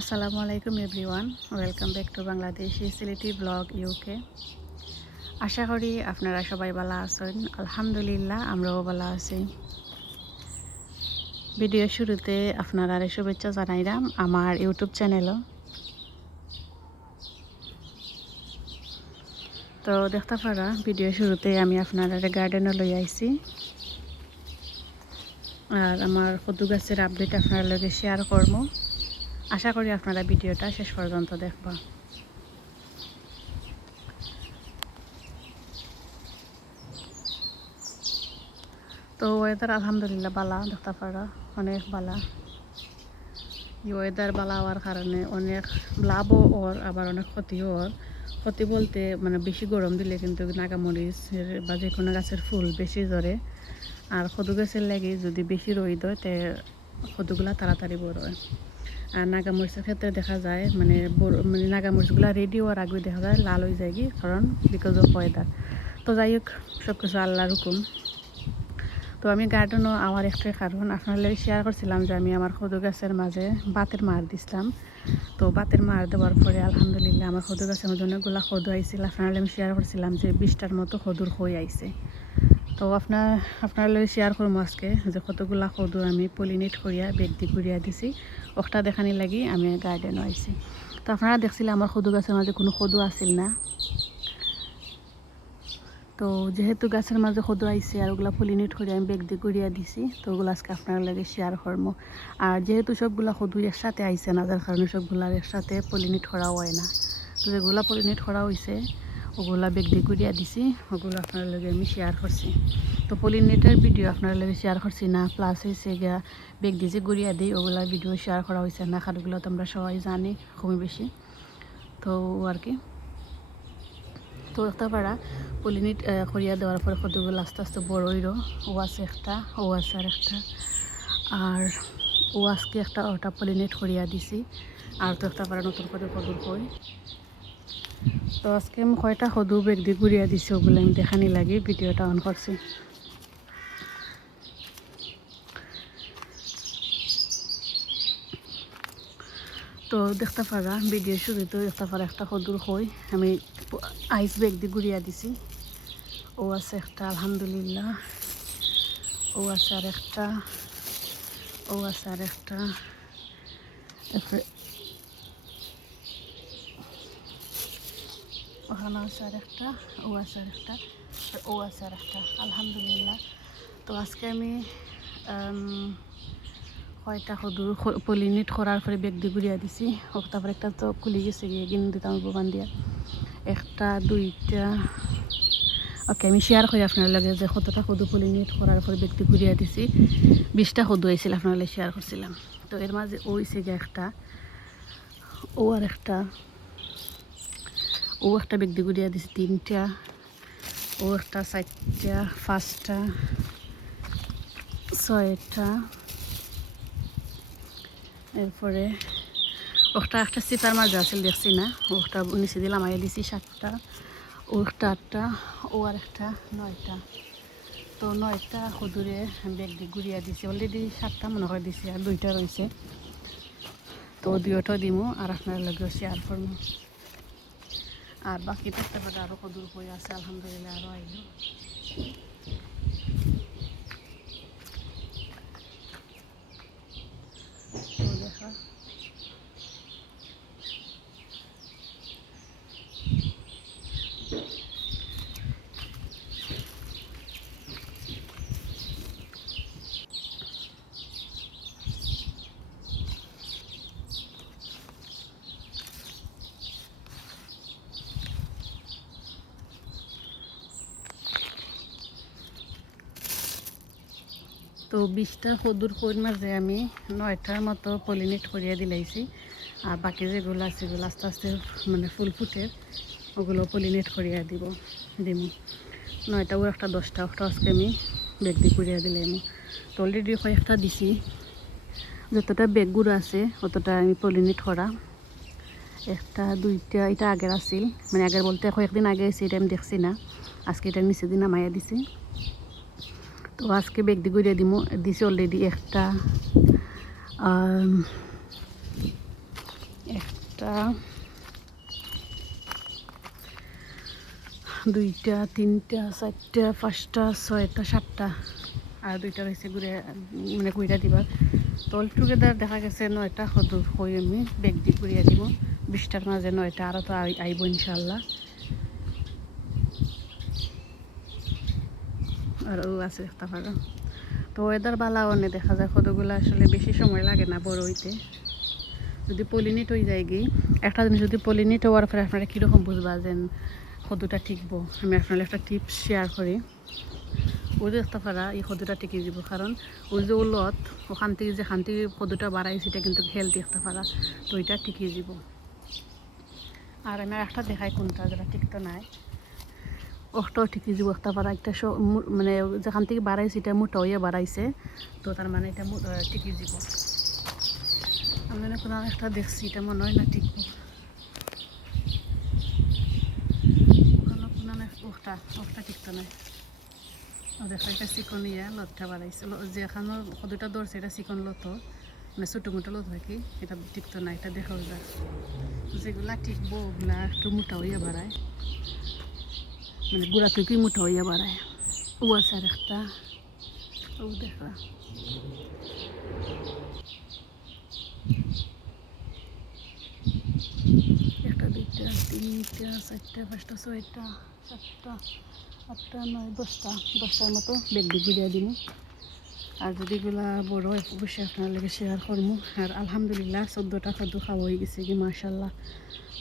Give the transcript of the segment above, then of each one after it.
আসসালামু আলাইকুম everyone, welcome back to Bangladeshi Sylheti blog UK. আশা করি আপনারা সবাই ভালো আছেন। আলহামদুলিল্লাহ আমরাও ভালো আছি। ভিডিও শুরুতে আপনারা শুভেচ্ছা জানাইলাম আমার ইউটিউব চ্যানেলও। তো দেখতে পারা ভিডিও শুরুতে আমি আপনারা গার্ডেনে লই আইছি আর আমার কদু গাছের আপডেট আপনার লগে শেয়ার করবো। আশা করি আপনারা ভিডিওটা শেষ পর্যন্ত দেখবা। তো ওয়েদার আলহামদুলিল্লাহ বালা, দেখতে পারা অনেক বালা। এই ওয়েদার বালা হওয়ার কারণে অনেক লাভও ওর, আবার অনেক ক্ষতিও ওর। ক্ষতি বলতে মানে বেশি গরম দিলে কিন্তু নাগামরিচ বা যে কোনো গাছের ফুল বেশি ঝরে। আর কদু গাছের লাগে যদি বেশি রোদ হয় তে কদুগুলা তাড়াতাড়ি বড় হয়। আর নাগামরিচের ক্ষেত্রে দেখা যায় মানে নাগামরিচগুলা রেডি হওয়ার আগে দেখা যায় লাল হয়ে যায় কি, কারণ বিকজ অফ ওয়েদার। তো যাই হোক, সব কিছু আল্লাহর হুকুম। তো আমি গার্ডেনও আমার একটাই কারণ আপনার লাগে শেয়ার করছিলাম যে আমি আমার কদু গাছের মাঝে বাতের মার দিছিলাম। তো বাতের মার দেওয়ার পরে আলহামদুলিল্লাহ আমার কদু গাছের মধ্যে অনেকগুলো কদু আইছিল। আপনার আমি শেয়ার করছিলাম যে 20টার মতো কদুর হয়ে আইছে। তো আপনার লাগে শেয়ার করবো আজকে যে কতগুলা কদু আমি পলিনেট করিয়া বেগদি করিয়া দিছি। ওটা দেখানি লাগি আমি গার্ডেনও আইছি। তো আপনারা দেখছিলেন আমার কদু গাছের মাঝে কোনো কদু আসিল না। তো যেহেতু গাছের মাঝে কদু আইছে আর ওগুলা পলিনেট করে আমি বেগ দিয়ে গড়িয়া দিছি, তো ওগুলো আজকে আপনার লাগে শেয়ার করবো। আর যেহেতু সবগুলা কদু একসাথে আইছে না, যার কারণে সবগুলার একসাথে পলিনেট করা হয় না। তো যেগুলা পলিনেট করা হয়েছে ওগুলা বেগ দিয়ে গড়িয়া দিছি, ওগুলো আপনার লাগে আমি শেয়ার করছি। তো পলিনেটের ভিডিও আপনার লাগে শেয়ার করছি না, প্লাস হয়েছে গিয়া বেগ দিয়ে যে গড়িয়া দিই ওগুলা ভিডিও শেয়ার করা হয়েছে না, কারণগুলো তো আমরা সবাই জানি খুবই বেশি। তো আর কি, তো একটা পাড়া পলিনেট করিয়া দেওয়ার পরে কতগুলো আস্তে আস্তে বড় হইল। ও আছে একটা, ও আছে আর একটা, আর ও আজকে একটা ওটা পলিনেট করিয়া দিছি। আর তো একটা পাড়া নতুন করে কদুর কই। তো আজকে আমি কয়টা কদু বেগ দিয়ে ঘুরিয়া দিছি ওগুলো আমি দেখানি লাগি ভিডিওটা অন করছি। তো দেখতে পারা ভিডিও শুরুতে দেখতে পারা একটা কদুর কই আমি আইস বেগ দিয়ে ঘুরিয়া দিছি। ও আছে একটা আলহামদুলিল্লাহ, ও আছে আর একটা, ও আছে আর একটা, ওখানে আছে আর একটা, ও আছে আর একটা, ও আছে আর একটা, আলহামদুলিল্লাহ। তো আজকে আমি কয়টা কদু পলিনেট করার পরে বেগ দিয়ে ঘুরিয়া দিছি। তারপরে একটা তো খুলে গেছে গিয়ে গিন দিতাম বোবান দিয়া, একটা দুইটা। ওকে, আমি শেয়ার করি আপনার লাগে যে কতটা কদু পলিনেট করার পরে বেগ দিয়ে ঘুরিয়া দিছি। 20টা কদু হয়েছিল আপনার লাগে শেয়ার করছিলাম। তো এর মাঝে ও হয়েছে গিয়ে একটা, ও আর একটা, ও একটা বেগ দিয়ে ঘুরিয়া দিছি 3টা, ও একটা 4টা, 5টা, 6টা, এরপরে ওটা একটা সিপার মাঝে আসলে দেখছি না, ওটা নিচে দিলাম আগে দিছি 7টা, ও একটা 8টা, ও আর একটা 9টা। তো 9টা কদুরে বেগ দিয়ে ঘুরিয়া দিছি। অলরেডি 7টা মনে করে দিছি, আর 2টা রয়েছে। তো দুইটা দিমু আর আপনার লগেও শেয়ার করবো। আর বাকি থাকতে পারে আরও কদুর বই আছে আলহামদুলিল্লাহ, আরও আইল। তো দেখা তো 20টা কদুর কইর মাঝে আমি 9টার মতো পলিনেট করিয়া দিলাইছি। আর বাকি যেগুলো আছে সেগুলো আস্তে আস্তে মানে ফুল ফুটে ওগুলো পলিনেট করিয়া দিমু। 9টা ও একটা 10টা, ওটা আজকে আমি বেগ দিয়ে করিয়া দিলাম। তো অলরেডি কয়েকটা দিছি, যতটা বেগগুলো আছে অতটা আমি পলিনেট করা। একটা 2টা এটা আগের আসিল, মানে আগের বলতে কয়েকদিন আগে এসে এটা আমি দেখছি না, আজকে এটা নিচে দিন নামাইয়া দিছি। তো আজকে বেগ দিয়ে ঘুরিয়ে দিছি অলরেডি একটা, একটা, দুইটা, তিনটা, চারটা, পাঁচটা, ছয়টা, সাতটা, আর দুইটা রয়েছে ঘুরে মানে ঘুরে দিবার। তো অল টুগেদার দেখা গেছে 9টা সদুর হই আমি বেগ দিয়ে ঘুরিয়ে দিব। 20টার মাঝে 9টা, আরও তো আইব ইনশাল্লাহ। আর ও আছে দেখতে পারো। তো ওয়েদার বালা অনেক দেখা যায় সদুগুলো আসলে বেশি সময় লাগে না বড় হইতে। যদি পলিনেট হয়ে যায় গিয়ে একটা জিনিস, যদি পলিনেট হওয়ার পরে আপনারা কীরকম বুঝবা যে সদুটা টিকবো, আমি আপনার একটা টিপস শেয়ার করি। ওই যে দেখতে পারা এই সদুটা টিকে যাব, কারণ ওই যে ওলত ওখান থেকে যে খান থেকে সদুটা বাড়াই সেটা কিন্তু হেলদি দেখতে পারা, তো ওইটা টিকে যাব। আর আমি একটা দেখাই কোনটা যেটা টিকতো নাই, ওটাও টিকে যাব দেখতে পারা। একটা মানে যেখান থেকে বাড়াইছে এটা মোটা হইয়া বাড়াইছে, তো তার মানে এটা টিকে যাব। আমি কোনো একটা দেখছি এটা মনে হয় না টিকবো। ওটা টিকতো নাই। দেখো এটা চিকন ইয়া লতটা বাড়াইছে, যেখানে সদুটা ধরছে এটা চিকন লত, মানে ছোটো মোটো লত হয় কি, এটা টিকতো না। এটা দেখা যায় যেগুলা টিকবো ওগুলা একটু মোটা হইয়া বাড়ায়, মানে গুঁড়া থেকে মোটা হইয়া বাড়ায়। ও আছে আর একটা, ও দেখা একটা, দুইটা, তিনটা, চারটা, পাঁচটা, ছয়টা, সাতটা, 8টা, 9, 10টার মতো বেগ দিয়ে ঘুরিয়ে দিব। আর যদি এগুলা বড় হয় অবশ্যই আপনার লাগে শেয়ার করবো। আর আলহামদুলিল্লাহ 14টা খাদ্য খাওয়া হয়ে গেছে কি, মাশাল্লাহ,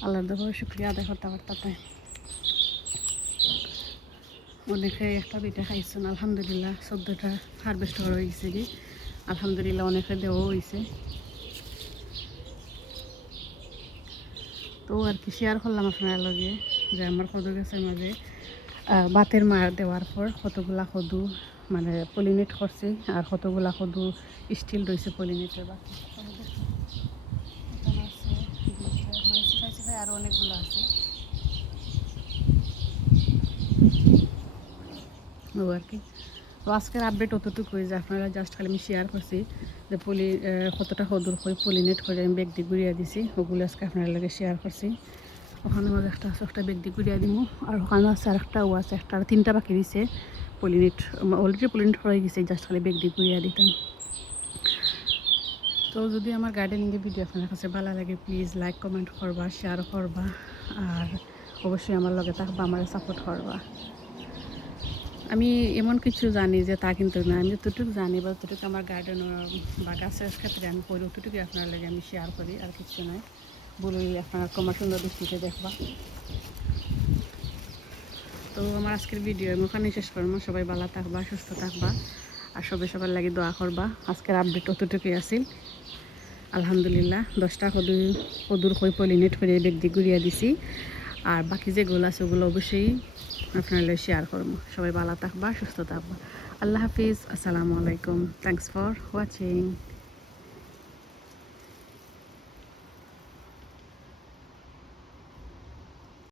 আল্লাহর দরবারে শুকরিয়া আদায় করতে পারতাম। অনেকে একটা দুইটা খাইছেন, আলহামদুলিল্লাহ 14টা হারভেস্ট করা হয়ে গেছে কি, আলহামদুলিল্লাহ অনেকে দেওয়া হয়েছে। তো আর কি শেয়ার করলাম আপনার লগে যে আমার কদু গাছের মাঝে বাতের মার দেওয়ার পর কতগুলা কদু মানে পলিনেট করছে, আর কতগুলা কদু স্টিল রয়েছে পলিনেটের বাকি। আরও অনেকগুলো আছে। ও আর কি, তো আজকের আপডেট অতটুকু হয়ে যায়। আপনারা জাস্ট খালি আমি শেয়ার করছি যে কতটা কদুর করে পলিনেট করে আমি বেগ দিয়ে ঘুরিয়ে দিছি, ওগুলো আজকে আপনার লাগে শেয়ার করছি। ওখানে মাঝে একটা বেগ দিয়ে ঘুরিয়ে দিব, আর ওখানে আছে আর একটা, ও আছে একটা, আর 3টা বাকি দিছে পলিনেট, অলরেডি পলিনেট হয়ে গেছে, জাস্ট খালি বেগ দিয়ে ঘুরিয়ে দিতাম। তো যদি আমার গার্ডেনিংয়ের ভিডিও আপনার কাছে ভালো লাগে প্লিজ লাইক কমেন্ট করবা, শেয়ার করবা, আর অবশ্যই আমার লগে থাকবা, আমার সাপোর্ট করবা। আমি এমন কিছু জানি যে তা কিন্তু না, আমি যতটুকু জানি বা যতটুকু আমার গার্ডেন বা গাছের ক্ষেত্রে আমি করি অতটুকুই আপনার লাগে আমি শেয়ার করি, আর কিছু নয়। বলি আপনার কমার সুন্দর দৃষ্টিতে দেখবা। তো আমার আজকের ভিডিও আমি ওখানে শেষ করবো। সবাই ভালো থাকবা, সুস্থ থাকবা, আর সবার লাগে দোয়া করবা। আজকের আপডেট অতটুকুই আছিল। আলহামদুলিল্লাহ 10টা কদুর কই পলিনেট করে বেগ দিয়ে ঘুরিয়ে দিছি, আর বাকি যেগুলো আছে ওগুলো অবশ্যই আপনারা শেয়ার করবো। সবাই ভালো থাকবা, সুস্থ থাকবা। আল্লাহ হাফিজ, আসসালামু আলাইকুম, থ্যাংকস ফর ওয়াচিং।